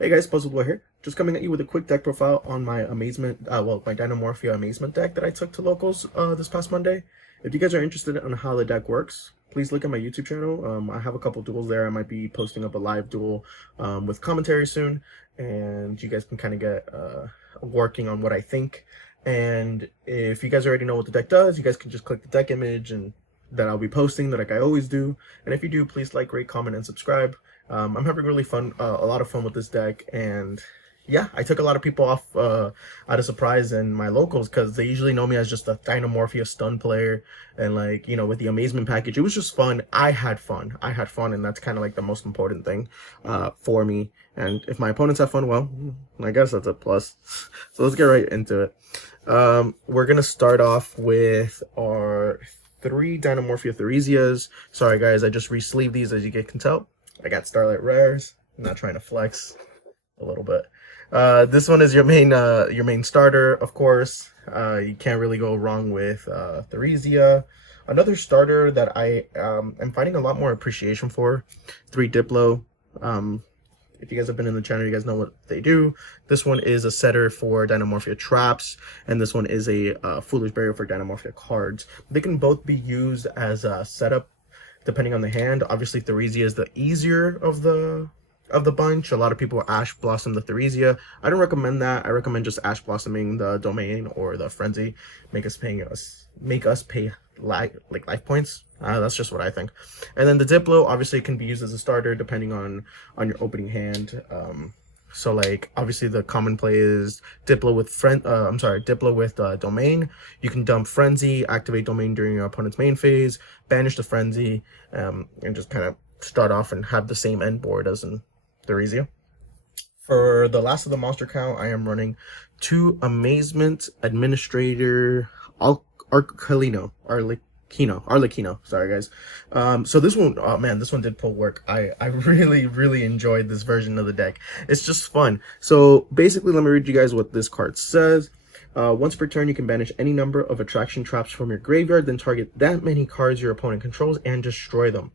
Hey guys, Puzzleboy here. Just coming at you with a quick deck profile on my Amazement, my Dynamorphia Amazement deck that I took to locals this past Monday. If you guys are interested in how the deck works, please look at my YouTube channel. I have a couple duels there. I might be posting up a live duel with commentary soon, and you guys can kind of get working on what I think. And if you guys already know what the deck does, you guys can just click the deck image and that I'll be posting like I always do. And if you do, please like, rate, comment, and subscribe. I'm having really fun, a lot of fun with this deck, and yeah, I took a lot of people off out of surprise in my locals because they usually know me as just a Dynamorphia stun player, and like with the Amazement package, it was just fun. I had fun, and that's kind of like the most important thing for me. And if my opponents have fun, well, I guess that's a plus. So let's get right into it. We're gonna start off with our 3 Dynamorphia Theresias. Sorry guys, I just re-sleeved these, as you can tell. I got Starlight Rares. I'm not trying to flex a little bit. This one is your main starter, of course. You can't really go wrong with Theresia. Another starter that I am finding a lot more appreciation for, 3 Diplo. If you guys have been in the channel, you guys know what they do. This one is a setter for Dynamorphia traps, and this one is a Foolish Burial for Dynamorphia cards. They can both be used as a setup depending on the hand. Obviously, Theresia is the easier of the bunch. A lot of people Ash Blossom the Theresia. I don't recommend that. I recommend just Ash Blossoming the Domain or the Frenzy. Make us pay life points. That's just what I think. And then the Diplo obviously can be used as a starter depending on your opening hand. So like obviously the common play is Diplo with Diplo with Domain. You can dump Frenzy, activate Domain during your opponent's main phase, banish the Frenzy, and just kind of start off and have the same end board as in Theresia. For the last of the monster count, I am running 2 Amazement Administrator Arlecchino. Sorry guys. So this one, oh man, this one did pull work. I really enjoyed this version of the deck. It's just fun. So basically, let me read you guys what this card says. Once per turn, you can banish any number of attraction traps from your graveyard, then target that many cards your opponent controls and destroy them.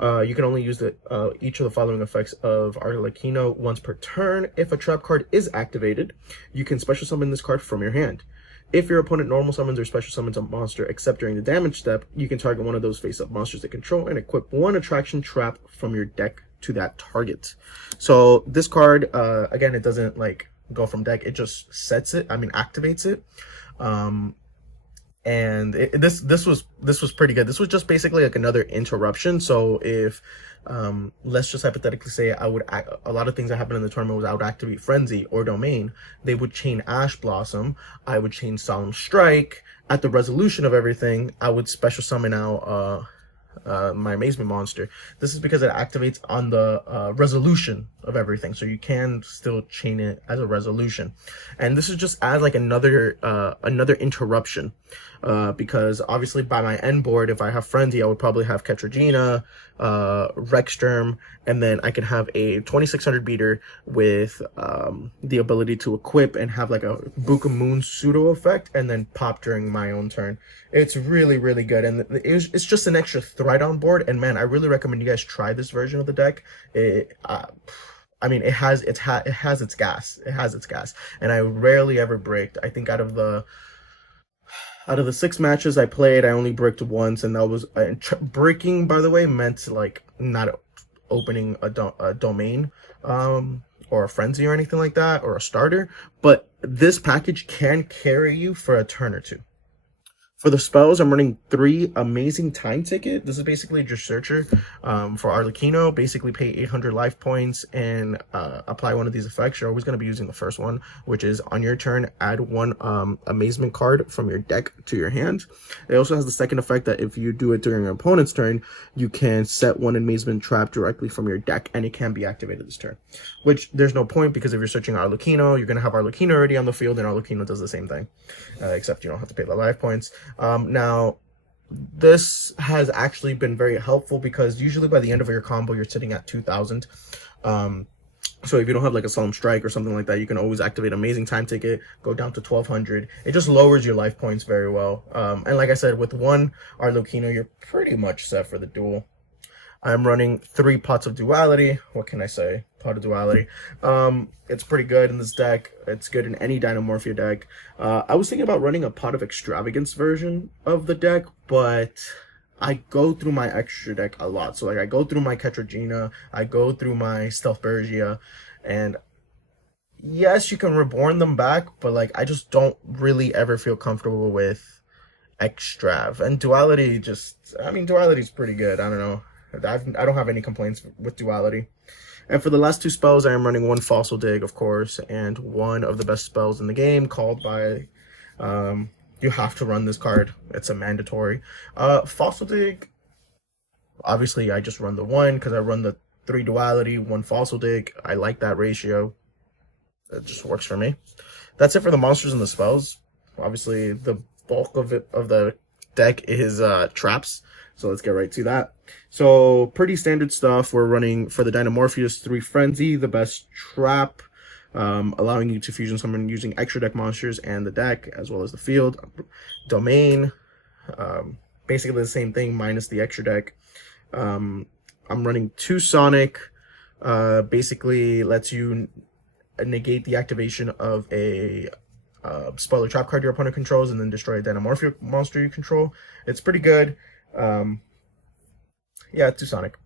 You can only use each of the following effects of Arlecchino once per turn. If a trap card is activated, you can special summon this card from your hand. If your opponent normal summons or special summons a monster except during the damage step, you can target one of those face-up monsters they control and equip 1 attraction trap from your deck to that target. So this card, again, it doesn't like go from deck, it just activates it. And this was pretty good. This was just basically like another interruption. So if let's just hypothetically say a lot of things that happened in the tournament was I would activate Frenzy or Domain, they would chain Ash Blossom, I would chain Solemn Strike. At the resolution of everything, I would special summon out my Amazement monster. This is because it activates on the resolution of everything, so you can still chain it as a resolution. And this is just as like another interruption, because obviously by my end board, if I have Frenzy, I would probably have Ketragina, Rexterm, and then I could have a 2600 beater with the ability to equip and have like a Book of Moon pseudo effect and then pop during my own turn. It's really good, and it's just an extra threat on board. And man, I really recommend you guys try this version of the deck. It has its gas, and I rarely ever bricked. I think out of the 6 matches I played, I only bricked once, and that was breaking, by the way, meant like not opening a domain or a frenzy or anything like that, or a starter, but this package can carry you for a turn or 2. For the spells, I'm running 3 Amazing Time Ticket. This is basically just Searcher for Arlecchino. Basically pay 800 life points and apply one of these effects. You're always going to be using the first one, which is on your turn, add 1 Amazement card from your deck to your hand. It also has the second effect that if you do it during your opponent's turn, you can set 1 Amazement trap directly from your deck, and it can be activated this turn. Which there's no point, because if you're searching Arlecchino, you're going to have Arlecchino already on the field, and Arlecchino does the same thing, except you don't have to pay the life points. Now, this has actually been very helpful because usually by the end of your combo, you're sitting at 2,000. So if you don't have like a Solemn Strike or something like that, you can always activate Amazing Time Ticket, go down to 1,200. It just lowers your life points very well. And like I said, with 1 Arlecchino, you're pretty much set for the duel. I'm running 3 pots of duality. What can I say? Pot of duality. It's pretty good in this deck. It's good in any Dynamorphia deck. I was thinking about running a pot of extravagance version of the deck, but I go through my extra deck a lot. So like I go through my Ketragina, I go through my Stealth Bergia, and yes, you can reborn them back, but like I just don't really ever feel comfortable with extrav. And duality just, I mean, duality is pretty good. I don't know. I don't have any complaints with duality. And for the last 2 spells, I am running 1 Fossil Dig, of course, and one of the best spells in the game called by, you have to run this card. It's a mandatory. Fossil Dig, obviously I just run the 1 because I run the 3 duality, 1 Fossil Dig. I like that ratio. It just works for me. That's it for the monsters and the spells. Obviously, the bulk of the deck is traps. So let's get right to that. So pretty standard stuff. We're running for the Dinomorphia's 3 Frenzy, the best trap, allowing you to fusion summon using extra deck monsters and the deck as well as the field. Domain, basically the same thing minus the extra deck. I'm running 2 Sonic, basically lets you negate the activation of a spell or trap card your opponent controls and then destroy a Dinomorphia monster you control. It's pretty good. Yeah, 2 Sonic.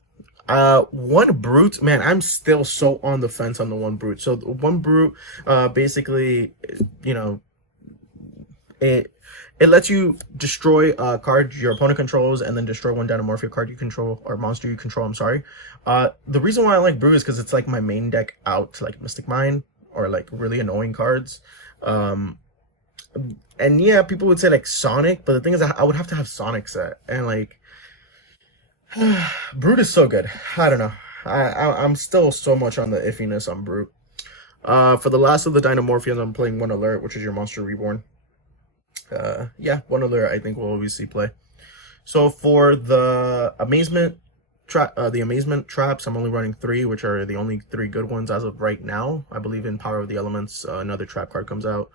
1 Brute, man, I'm still so on the fence on the 1 Brute. So 1 Brute, basically, you know, it lets you destroy a card your opponent controls and then destroy 1 Dinomorphia card you control, or monster you control, I'm sorry. The reason why I like Brute is because it's like my main deck out to like Mystic Mine or like really annoying cards. And yeah, people would say like Sonic, but the thing is I would have to have Sonic set, and like Brute is so good. I don't know. I'm still so much on the iffiness on Brute. For the last of the Dynamorphians, I'm playing 1 Alert, which is your monster reborn. Yeah, 1 Alert I think we'll always see play. So for the Amazement traps, I'm only running 3, which are the only 3 good ones as of right now. I believe in Power of the Elements, another trap card comes out.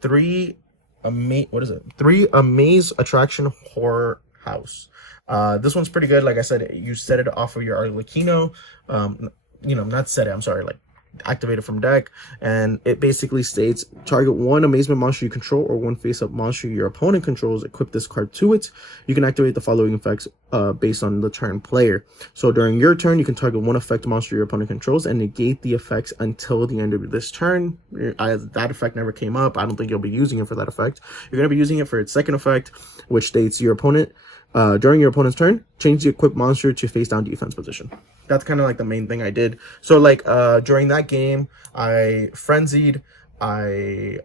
3 Amaze Attraction Horror House. This one's pretty good. Like I said, you set it off of your Arlecchino. You know, not set it, I'm sorry, like activate it from deck, and it basically states target 1 amazement monster you control or 1 face-up monster your opponent controls, equip this card to it. You can activate the following effects based on the turn player. So during your turn, you can target 1 effect monster your opponent controls and negate the effects until the end of this turn. That effect never came up. I don't think you'll be using it for that effect. You're going to be using it for its second effect, which states your opponent during your opponent's turn, change the equipped monster to face down defense position. That's kind of like the main thing I did. So like during that game, I frenzied. He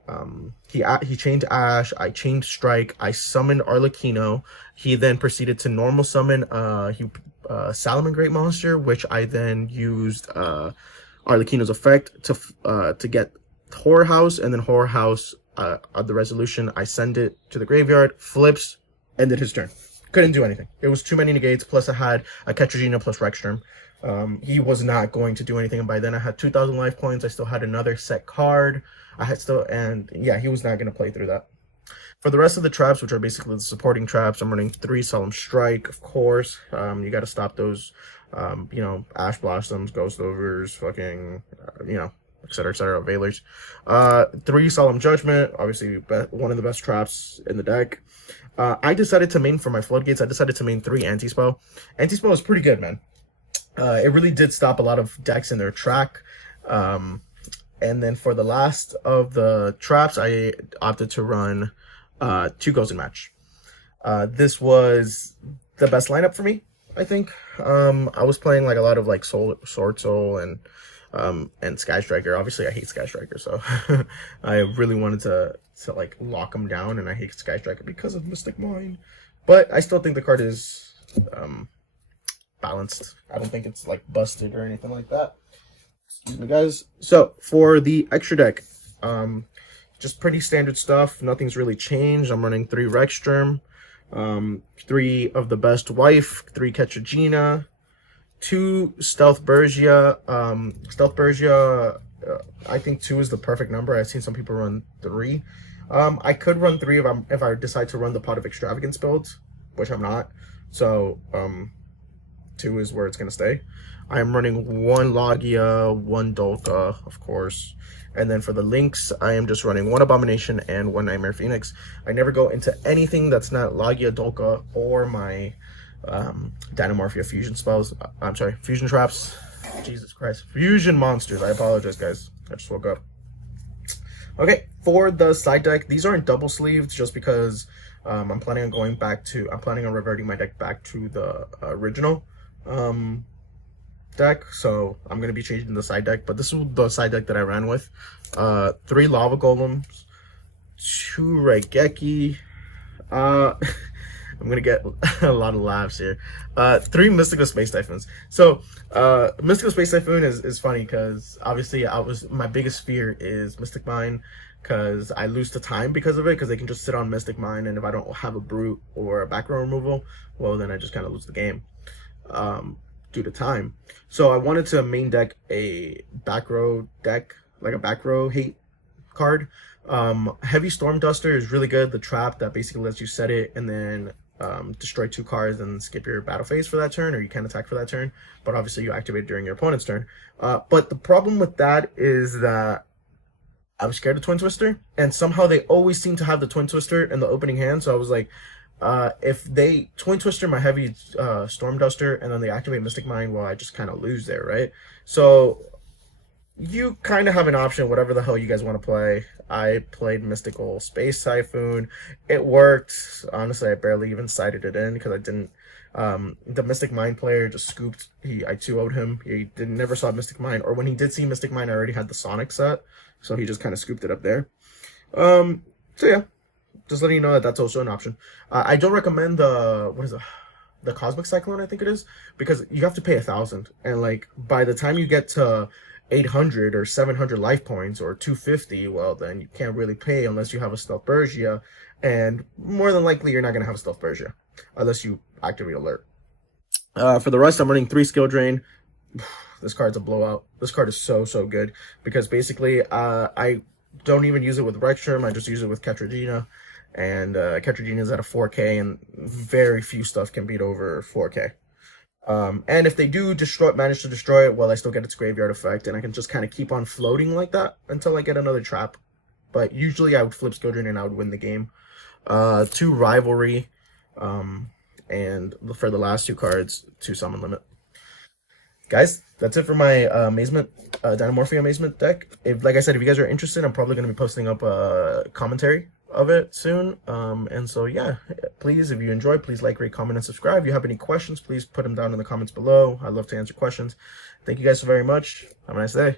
chained Ash. I chained Strike. I summoned Arlecchino. He then proceeded to normal summon Salamangreat monster, which I then used Arlecchino's effect to get Horror House, and then Horror House the resolution. I send it to the graveyard. Flips, ended his turn. Couldn't do anything. It was too many negates. Plus, I had a Ketragina plus Rexsturm. He was not going to do anything, and by then I had 2,000 life points. I still had another set card. And yeah, he was not going to play through that. For the rest of the traps, which are basically the supporting traps, I'm running 3 Solemn Strike, of course. You got to stop those, you know, Ash Blossoms, Ghost Overs, fucking, you know, etc., Veilers. 3 Solemn Judgment, obviously one of the best traps in the deck. I decided to main for my floodgates. I decided to main 3 Anti-Spell. Anti-Spell is pretty good, man. It really did stop a lot of decks in their track. And then for the last of the traps, I opted to run 2 Ghosts in Match. This was the best lineup for me, I think. I was playing like a lot of like Sword Soul and Sky Striker. Obviously, I hate Sky Striker, so I really wanted to like lock him down, and I hate Sky Striker because of Mystic Mine. But I still think the card is balanced. I don't think it's like busted or anything like that. Excuse me, guys. So for the extra deck, just pretty standard stuff. Nothing's really changed. I'm running 3 Rexsturm, 3 of the best wife, 3 Ketragina, 2 Stealth Bergia. Stealth Bergia, I think 2 is the perfect number. I've seen some people run 3. I could run 3 if I decide to run the Pot of Extravagance build, which I'm not. So 2 is where it's going to stay. I am running 1 Logia, 1 Dolka, of course. And then for the links, I am just running 1 Abomination and 1 Nightmare Phoenix. I never go into anything that's not Logia, Dolka, or my Dynamorphia fusion spells. I'm sorry, fusion traps. Jesus Christ. Fusion monsters. I apologize, guys. I just woke up. Okay, for the side deck, these aren't double sleeved just because I'm planning on reverting my deck back to the original deck. So I'm going to be changing the side deck, but this is the side deck that I ran with. 3 Lava Golems, 2 Raigeki, I'm gonna get a lot of laughs here. 3 Mystical Space Typhoons. So Mystical Space Typhoon is funny because obviously my biggest fear is Mystic Mine, because I lose to time because of it, because they can just sit on Mystic Mine, and if I don't have a Brute or a back row removal, well then I just kind of lose the game due to time. So I wanted to main deck a back row deck, like a back row hate card. Heavy Storm Duster is really good. The trap that basically lets you set it and then destroy 2 cards and skip your battle phase for that turn, or you can attack for that turn, but obviously you activate it during your opponent's turn. But the problem with that is that I was scared of Twin Twister, and somehow they always seem to have the Twin Twister in the opening hand, so I was like, if they Twin Twister my heavy Storm Duster and then they activate Mystic Mine, well, I just kind of lose there, right? So you kind of have an option, whatever the hell you guys want to play. I played Mystical Space Typhoon. It worked. Honestly, I barely even sided it in because I didn't. The Mystic Mine player just scooped. I 2-0'd him. He never saw Mystic Mine, or when he did see Mystic Mine, I already had the Sonic set, so he just kind of scooped it up there. So yeah, just letting you know that that's also an option. I don't recommend the Cosmic Cyclone, I think it is, because you have to pay 1,000, and like by the time you get to 800 or 700 life points or 250, well then you can't really pay unless you have a Stealth Bergia, and more than likely you're not going to have a Stealth Bergia unless you activate Alert. For the rest, I'm running 3 Skill Drain. This card's a blowout. This card is so good because basically I don't even use it with Rextrum. I just use it with Ketragina, and Ketragina is at a 4K, and very few stuff can beat over 4K. And if they do manage to destroy it, well, I still get its graveyard effect, and I can just kind of keep on floating like that until I get another trap. But usually I would flip Skill Drain and I would win the game. 2 Rivalry, and for the last 2 cards, 2 Summon Limit. Guys, that's it for my Dynamorphia Amazement deck. Like I said, if you guys are interested, I'm probably going to be posting up a commentary of it soon. And so yeah, please, if you enjoy, please like, rate, comment, and subscribe. If you have any questions, please put them down in the comments below. I'd love to answer questions. Thank you guys so very much. Have a nice day.